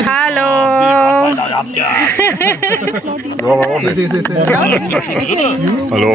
Halo. Halo.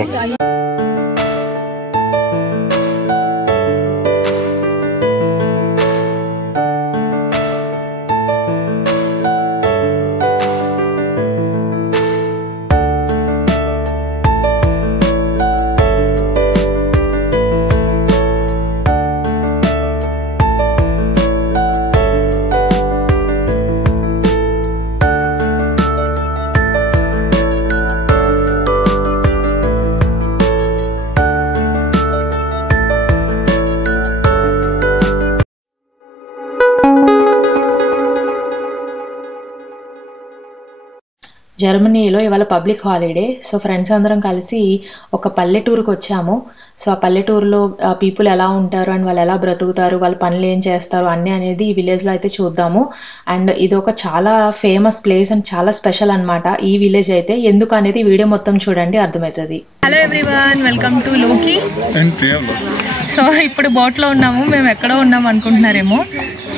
జర్మనీలో ఇవాళ public holiday. So friends అందరం కలిసి ఒక పల్లెటూరుకి వచ్చాము. సో ఆ పల్లెటూరులో పీపుల్ ఎలా ఉంటారు అండ్ వాళ్ళు ఎలా బ్రతుకుతారు, వాళ్ళ పనులు ఏం చేస్తారు అన్నీ అనేది ఈ విలేజ్లో అయితే చూద్దాము. అండ్ ఇది ఒక చాలా ఫేమస్ ప్లేస్ అండ్ చాలా స్పెషల్ అనమాట ఈ విలేజ్ అయితే. ఎందుకు అనేది వీడియో మొత్తం చూడండి, అర్థమవుతుంది. హలో ఎవ్రీవన్, వెల్కమ్ టు లోకి. సో ఇప్పుడు బోట్లో ఉన్నాము, మేము ఎక్కడో ఉన్నాం అనుకుంటున్నారేమో.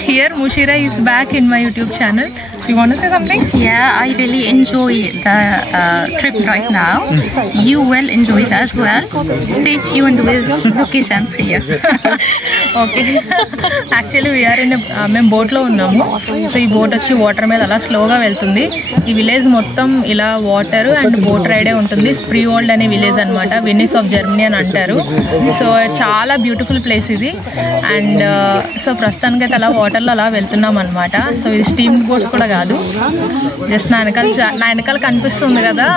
Here Mushira is back in my YouTube channel. So you want to say something? Yeah, I really enjoy the trip right now. You will enjoy it as well. Stay tuned with Lokesh and Priya. Okay. Actually we are in మేము బోట్లో ఉన్నాము. So ఈ boat వచ్చి water మీద అలా స్లోగా వెళ్తుంది. ఈ విలేజ్ మొత్తం ఇలా వాటర్ అండ్ బోట్ రైడే ఉంటుంది. స్ప్రీవోల్డ్ అనే విలేజ్ అనమాట, వెనిస్ ఆఫ్ జర్మనీ అని అంటారు. సో చాలా బ్యూటిఫుల్ ప్లేస్ ఇది. అండ్ సో ప్రస్తుతానికి అయితే అలా వాటర్లో అలా వెళ్తున్నాం అనమాట. సో ఇది స్టీమ్డ్ బోట్స్ కూడా కాదు, జస్ట్ నా వెనకాల కనిపిస్తుంది కదా,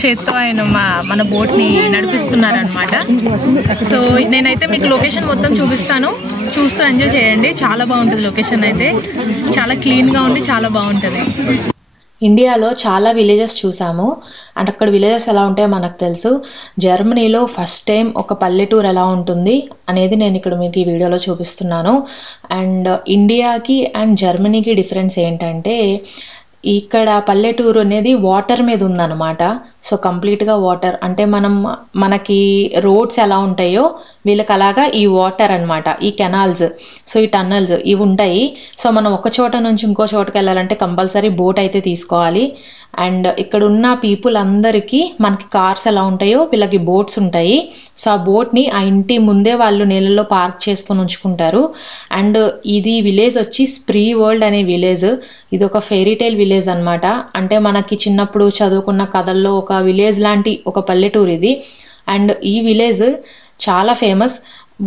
చేత్తో ఆయన మన బోట్ని నడిపిస్తున్నారనమాట. సో నేనైతే మీకు లొకేషన్ మొత్తం చూపిస్తాను, చూస్తూ ఎంజాయ్ చేయండి. చాలా బాగుంటుంది లొకేషన్ అయితే, చాలా క్లీన్గా ఉండి చాలా బాగుంటుంది. ఇండియాలో చాలా విలేజెస్ చూసాము అండ్ అక్కడ విలేజెస్ ఎలా ఉంటాయో మనకు తెలుసు. జర్మనీలో ఫస్ట్ టైం ఒక పల్లెటూరు ఎలా ఉంటుంది అనేది నేను ఇక్కడ మీకు ఈ వీడియోలో చూపిస్తున్నాను. అండ్ ఇండియాకి అండ్ జర్మనీకి డిఫరెన్స్ ఏంటంటే ఇక్కడ పల్లెటూరు అనేది వాటర్ మీద ఉందన్నమాట. సో కంప్లీట్గా వాటర్ అంటే మనకి రోడ్స్ ఎలా ఉంటాయో వీళ్ళకి అలాగా ఈ వాటర్ అనమాట, ఈ కెనాల్స్, సో ఈ టన్నల్స్ ఇవి ఉంటాయి. సో మనం ఒక చోట నుంచి ఇంకో చోటుకి వెళ్ళాలంటే కంపల్సరీ బోట్ అయితే తీసుకోవాలి. అండ్ ఇక్కడ ఉన్న పీపుల్ అందరికీ మనకి కార్స్ ఎలా ఉంటాయో వీళ్ళకి బోట్స్ ఉంటాయి. సో ఆ బోట్ని ఆ ఇంటి ముందే వాళ్ళు నీళ్ళలో పార్క్ చేసుకొని ఉంచుకుంటారు. అండ్ ఇది విలేజ్ వచ్చి స్ప్రీ వరల్డ్ అనే విలేజ్. ఇది ఒక ఫెయిరీ టైల్ విలేజ్ అనమాట. అంటే మనకి చిన్నప్పుడు చదువుకున్న కథల్లో ఒక విలేజ్ లాంటి ఒక పల్లెటూరు ఇది. అండ్ ఈ విలేజ్ చాలా ఫేమస్.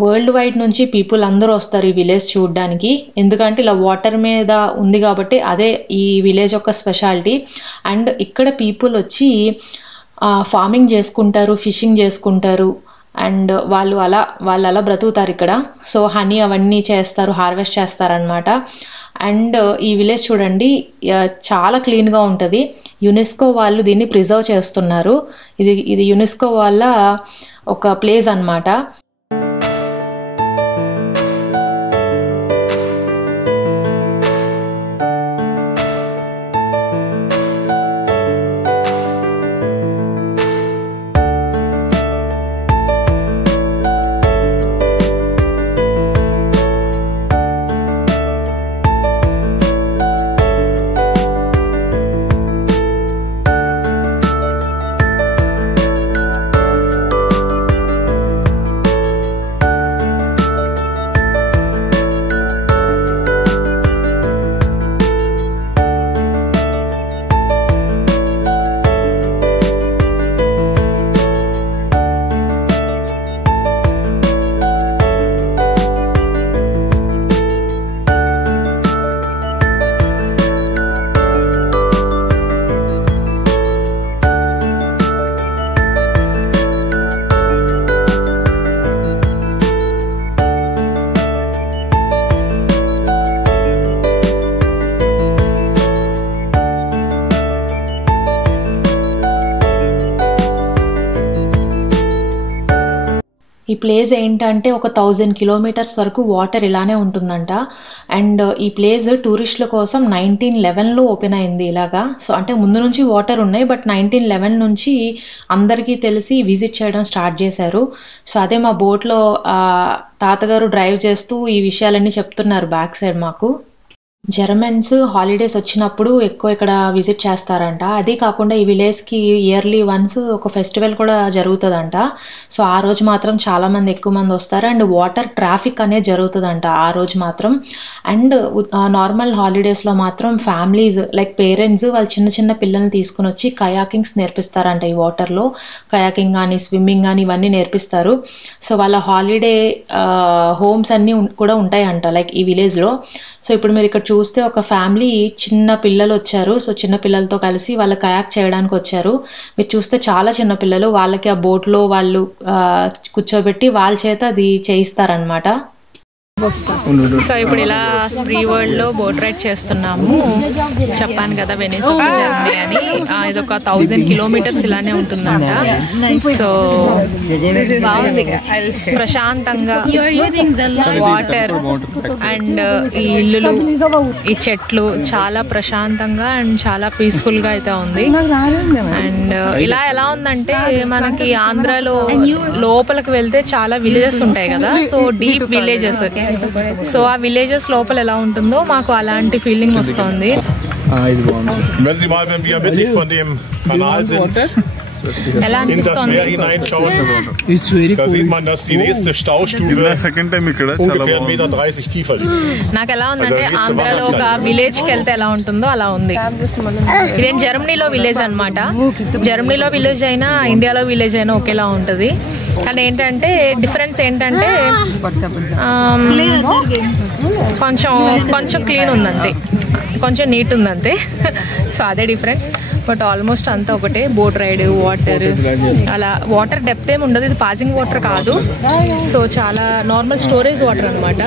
వరల్డ్ వైడ్ నుంచి పీపుల్ అందరూ వస్తారు ఈ విలేజ్ చూడడానికి, ఎందుకంటే ఇలా వాటర్ మీద ఉంది కాబట్టి అదే ఈ విలేజ్ యొక్క స్పెషాలిటీ. అండ్ ఇక్కడ పీపుల్ వచ్చి ఫార్మింగ్ చేసుకుంటారు, ఫిషింగ్ చేసుకుంటారు అండ్ వాళ్ళు అలా బ్రతుకుతారు ఇక్కడ. సో హనీ అవన్నీ చేస్తారు, హార్వెస్ట్ చేస్తారనమాట. అండ్ ఈ విలేజ్ చూడండి చాలా క్లీన్గా ఉంటుంది. యునెస్కో వాళ్ళు దీన్ని ప్రిజర్వ్ చేస్తున్నారు. ఇది యునెస్కో వాళ్ళ ఒక ప్లేస్ అన్నమాట. ఈ ప్లేస్ ఏంటంటే ఒక 1000 కిలోమీటర్స్ వరకు వాటర్ ఇలానే ఉంటుందంట. అండ్ ఈ ప్లేస్ టూరిస్టుల కోసం 1911లో ఓపెన్ అయింది ఇలాగా. సో అంటే ముందు నుంచి వాటర్ ఉన్నాయి, బట్ 1911 నుంచి అందరికీ తెలిసి విజిట్ చేయడం స్టార్ట్ చేశారు. సో అదే మా బోట్లో తాతగారు డ్రైవ్ చేస్తూ ఈ విషయాలన్నీ చెప్తున్నారు బ్యాక్ సైడ్ మాకు. జర్మన్స్ హాలిడేస్ వచ్చినప్పుడు ఎక్కువ ఇక్కడ విజిట్ చేస్తారంట. అది కాకుండా ఈ విలేజ్కి ఇయర్లీ వన్స్ ఒక ఫెస్టివల్ కూడా జరుగుతుందంట. సో ఆ రోజు మాత్రం చాలామంది ఎక్కువ మంది వస్తారు. అండ్ వాటర్ ట్రాఫిక్ అనేది జరుగుతుందంట ఆ రోజు మాత్రం. అండ్ నార్మల్ హాలిడేస్లో మాత్రం ఫ్యామిలీస్ లైక్ పేరెంట్స్ వాళ్ళ చిన్న చిన్న పిల్లల్ని తీసుకుని వచ్చి కయాకింగ్స్ నేర్పిస్తారంట. ఈ వాటర్లో కయాకింగ్ కానీ స్విమ్మింగ్ కానీ ఇవన్నీ నేర్పిస్తారు. సో వాళ్ళ హాలిడే హోమ్స్ అన్నీ కూడా ఉంటాయంట లైక్ ఈ విలేజ్లో. సో ఇప్పుడు మీరు ఇక్కడ చూస్తే ఒక ఫ్యామిలీ చిన్న పిల్లలు వచ్చారు. సో చిన్న పిల్లలతో కలిసి వాళ్ళ కయాక్ చేయడానికి వచ్చారు. మీరు చూస్తే చాలా చిన్న పిల్లలు, వాళ్ళకి ఆ బోట్లో వాళ్ళు కూర్చోబెట్టి వాళ్ళ చేత అది చేయిస్తారనమాట. సో ఇప్పుడు ఇలా స్ప్రీ వరల్డ్ లో బోట్ రైడ్ చేస్తున్నాము. చెప్పాను కదా వెనిస్ జర్మనీ అని. ఇది ఒక 1000 kilometers ఇలానే ఉంటుందంట. సో ప్రశాంతంగా వాటర్ అండ్ ఈ ఇల్లులు ఈ చెట్లు చాలా ప్రశాంతంగా అండ్ చాలా పీస్ఫుల్ గా అయితే ఉంది. అండ్ ఇలా ఎలా ఉందంటే మనకి ఆంధ్రాలో లోపలికి వెళ్తే చాలా విలేజెస్ ఉంటాయి కదా. So deep villages. సో ఆ విలేజెస్ లోపల ఎలా ఉంటుందో మాకు అలాంటి ఫీలింగ్ వస్తుంది. Wenn Sie mal, wenn wir mittig von dem Kanal sind, ఎలా in das అనిపిస్తుంది? Meer hineinschauen, da sieht man, dass die nächste Staustufe ungefähr 1,30 Meter tiefer liegt. నాకు ఎలా ఉందంటే ఆంధ్రాలో ఒక విలేజ్ కి వెళ్తే ఎలా ఉంటుందో అలా ఉంది. ఇదేం జర్మనీలో విలేజ్ అన్నమాట. జర్మనీలో విలేజ్ అయినా ఇండియాలో విలేజ్ అయినా ఒకేలా ఉంటుంది. కానీ ఏంటంటే డిఫరెన్స్ ఏంటంటే కొంచెం క్లీన్ ఉందంతే, కొంచెం నీట్ ఉందంతే. సో అదే డిఫరెన్స్. బట్ ఆల్మోస్ట్ అంతా ఒకటే. బోట్ రైడ్, వాటర్, అలా వాటర్ డెప్త్ ఏమి ఉండదు. ఇది పాజింగ్ వాటర్ కాదు. సో చాలా నార్మల్ స్టోరేజ్ వాటర్ అనమాట.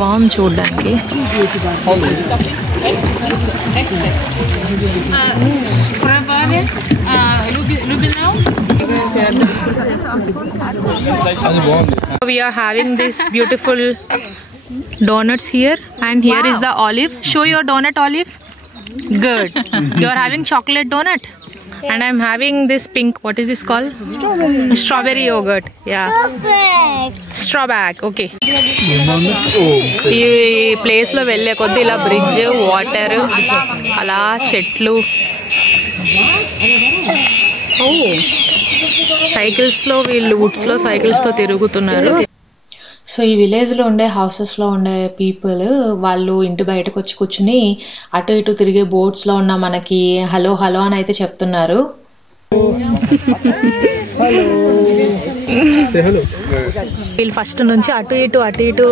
బాగుంది చూడడానికి. We are having this beautiful donuts here, and here is the olive. Show your donut, olive. Good. You are having chocolate donut. And I'm having this pink, what is this called? Strawberry yogurt. Yeah. Strawberry. Okay. ఈ place లో వెళ్ళే కొద్ది ఇలా bridge, water, అలా చెట్లు, cycles లో వీళ్ళు Woods లో సైకిల్స్ తో తిరుగుతున్నారు. సో ఈ విలేజ్లో ఉండే హౌసెస్లో ఉండే పీపుల్ వాళ్ళు ఇంటి బయటకు వచ్చి కూర్చుని అటు ఇటు తిరిగే బోట్స్లో ఉన్న మనకి హలో హలో అని అయితే చెప్తున్నారు. వీళ్ళు ఫస్ట్ నుంచి అటు ఇటు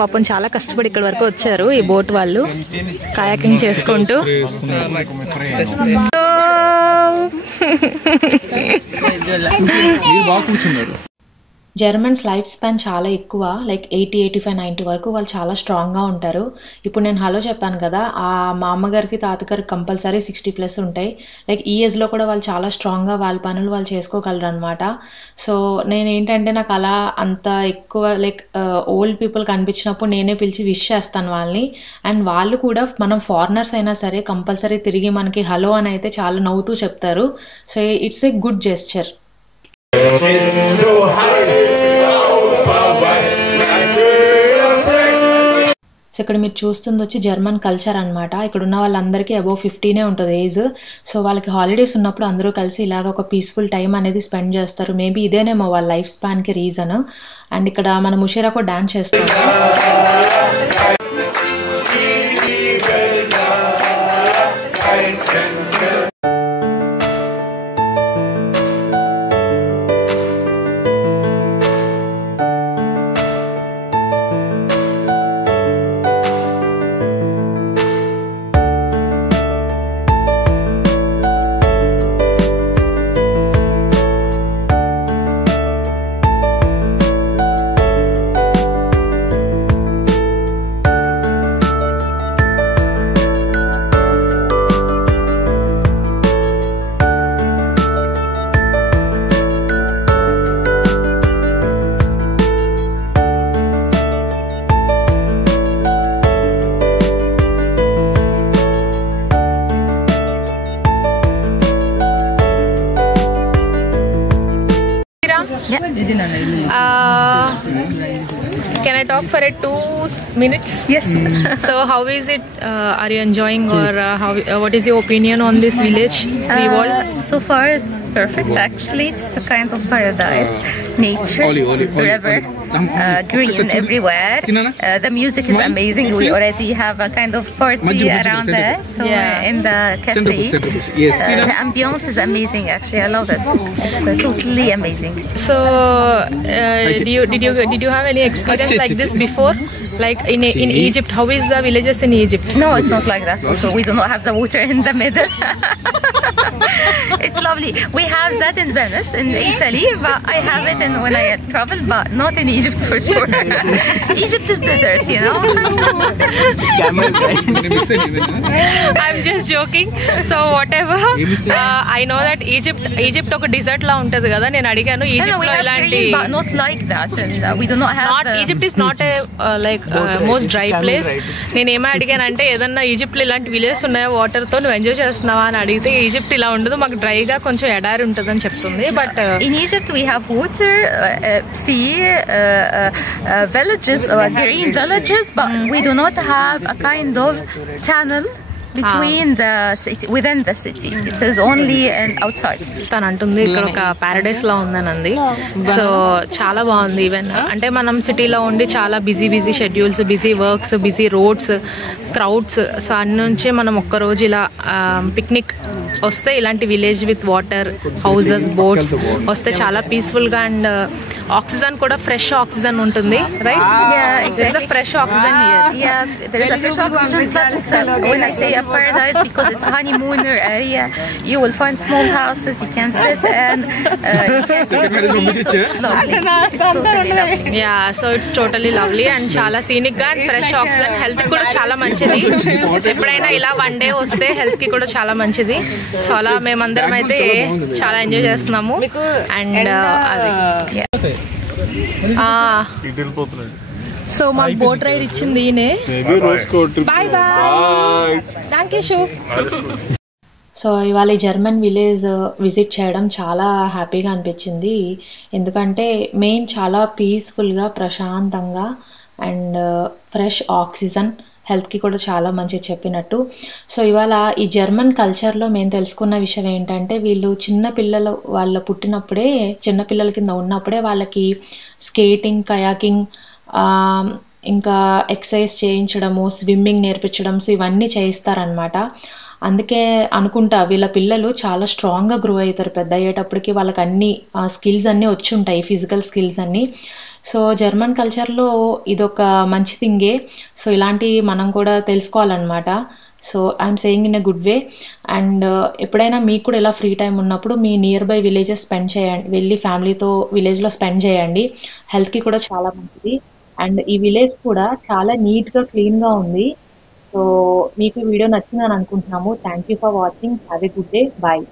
పాపం చాలా కష్టపడి ఇక్కడ వరకు వచ్చారు ఈ బోట్ వాళ్ళు కయాకింగ్ చేసుకుంటూ. జర్మన్స్ లైఫ్ స్పాన్ చాలా ఎక్కువ, లైక్ 80, 85, 90 వరకు వాళ్ళు చాలా స్ట్రాంగ్గా ఉంటారు. ఇప్పుడు నేను హలో చెప్పాను కదా, మా అమ్మగారికి తాతగారికి కంపల్సరీ 60+ ఉంటాయి. లైక్ ఈ ఏజ్లో కూడా వాళ్ళు చాలా స్ట్రాంగ్గా వాళ్ళ పనులు వాళ్ళు చేసుకోగలరు అనమాట. సో నేను ఏంటంటే నాకు అలా అంత ఎక్కువ లైక్ ఓల్డ్ పీపుల్ కనిపించినప్పుడు నేనే పిలిచి విష్ చేస్తాను వాళ్ళని. అండ్ వాళ్ళు కూడా మనం ఫారినర్స్ అయినా సరే కంపల్సరీ తిరిగి మనకి హలో అని అయితే చాలా నవ్వుతూ చెప్తారు. So it's a good gesture. So ఇక్కడ మీరు చూస్తుంది వచ్చి జర్మన్ కల్చర్ అనమాట. ఇక్కడ ఉన్న వాళ్ళందరికీ అబౌవ్ 50 ఉంటుంది ఏజ్. సో వాళ్ళకి హాలిడేస్ ఉన్నప్పుడు అందరూ కలిసి ఇలాగ ఒక పీస్ఫుల్ టైం అనేది స్పెండ్ చేస్తారు. మేబీ ఇదేనేమో వాళ్ళ లైఫ్ స్పాన్కి రీజన్. అండ్ ఇక్కడ మన ముషిరాకు డాన్స్ చేస్తాం. house. Can I talk for 2 minutes? Yes. So how is it? Are you enjoying, or what is your opinion on this village? So far it's perfect. Actually, it's a kind of paradise. Nature, river, green everywhere. The music is amazing. We already have a kind of party around there. So in the cafe, the ambience is amazing. Actually, I love it. It's totally amazing. So did you have any experience like this before? Like in Egypt, how is the villages in Egypt? No, it's not like that. Also, we do not have the water in the middle. It's lovely. We have that in Venice, in Italy, but I have it when I travel, but not in Egypt for sure. Egypt is desert, you know. I'm just joking. So whatever. I know that Egypt ఒక desert లా ఉంటది కదా. నేను అడిగాను Egypt లో ఎలాంటి, but not like that. And we do not have. Egypt is not a like most dry place. నేను ఏమో అడిగానంటే ఏదన్నా ఈజిప్ట్లో ఇలాంటి విలేజెస్ ఉన్నాయో వాటర్తో నువ్వు ఎంజాయ్ చేస్తున్నావా అని అడిగితే ఈజిప్ట్ ఇలా ఉండదు, మాకు డ్రైగా కొంచెం ఎడారి ఉంటుందని చెప్తుంది. But in Egypt we have water, sea, villages, green villages, but we do not have a kind of channel between the city, within the city. It is only outside. తను అంటుంది ఇక్కడ ఒక ప్యారడైస్ లా ఉందని అంది. సో చాలా బాగుంది. Even అంటే మనం సిటీలో ఉండి చాలా busy schedules, busy works, busy roads, crowds, so అన్ని నుంచి మనం ఒక్కరోజు ఇలా పిక్నిక్ వస్తే ఇలాంటి village with water, houses, boats వస్తే చాలా పీస్ఫుల్గా, అండ్ ఆక్సిజన్ కూడా ఫ్రెష్ ఆక్సిజన్ ఉంటుంది, right? There is a fresh oxygen here. Yeah, there is a fresh oxygen. Plus, when I say a paradise, because it's honeymooner area, you will find small houses. You can sit and you can see the sea. It's lovely. Totally lovely. Yeah, so it's totally lovely and చాలా scenic గా and fresh oxygen. Health కి కూడా చాలా మంచిది. ఎప్పుడైనా ఇలా one day వస్తే health కి కూడా చాలా మంచిది. సో అలా మేమందరం అయితే చాలా ఎంజాయ్ చేస్తున్నాము. అండ్ సో మాకు బోట్ రైడ్ ఇచ్చింది ఈయనే. Bye bye. థ్యాంక్ యూ షూ. సో ఇవాళ ఈ జర్మన్ విలేజ్ విజిట్ చేయడం చాలా హ్యాపీగా అనిపించింది. ఎందుకంటే మెయిన్ చాలా పీస్ఫుల్గా, ప్రశాంతంగా అండ్ ఫ్రెష్ ఆక్సిజన్, హెల్త్కి కూడా చాలా మంచి చెప్పినట్టు. సో ఇవాళ ఈ జర్మన్ కల్చర్లో మేము తెలుసుకున్న విషయం ఏంటంటే, వీళ్ళు చిన్నపిల్లలు వాళ్ళ పుట్టినప్పుడే, చిన్నపిల్లల కింద ఉన్నప్పుడే వాళ్ళకి స్కేటింగ్, కయాకింగ్, ఇంకా ఎక్సర్సైజ్ చేయించడము, స్విమ్మింగ్ నేర్పించడం, సో ఇవన్నీ చేయిస్తారనమాట. అందుకే అనుకుంటా వీళ్ళ పిల్లలు చాలా స్ట్రాంగ్గా గ్రో అవుతారు పెద్ద అయ్యేటప్పటికి. వాళ్ళకి అన్ని స్కిల్స్ అన్నీ వచ్చి ఉంటాయి, ఫిజికల్ స్కిల్స్ అన్నీ. సో జర్మన్ కల్చర్లో ఇదొక మంచి థింగే. సో ఇలాంటివి మనం కూడా తెలుసుకోవాలన్నమాట. So I'm saying in a good way. And ఎప్పుడైనా మీకు కూడా ఇలా ఫ్రీ టైం ఉన్నప్పుడు మీ నియర్ బై విలేజెస్ స్పెండ్ చేయండి, వెళ్ళి ఫ్యామిలీతో విలేజ్లో స్పెండ్ చేయండి. హెల్త్కి కూడా చాలా మంచిది. అండ్ ఈ విలేజ్ కూడా చాలా నీట్గా, క్లీన్గా ఉంది. సో మీకు వీడియో నచ్చిందని అనుకుంటున్నాము. Thank you for watching. Have a good day. Bye.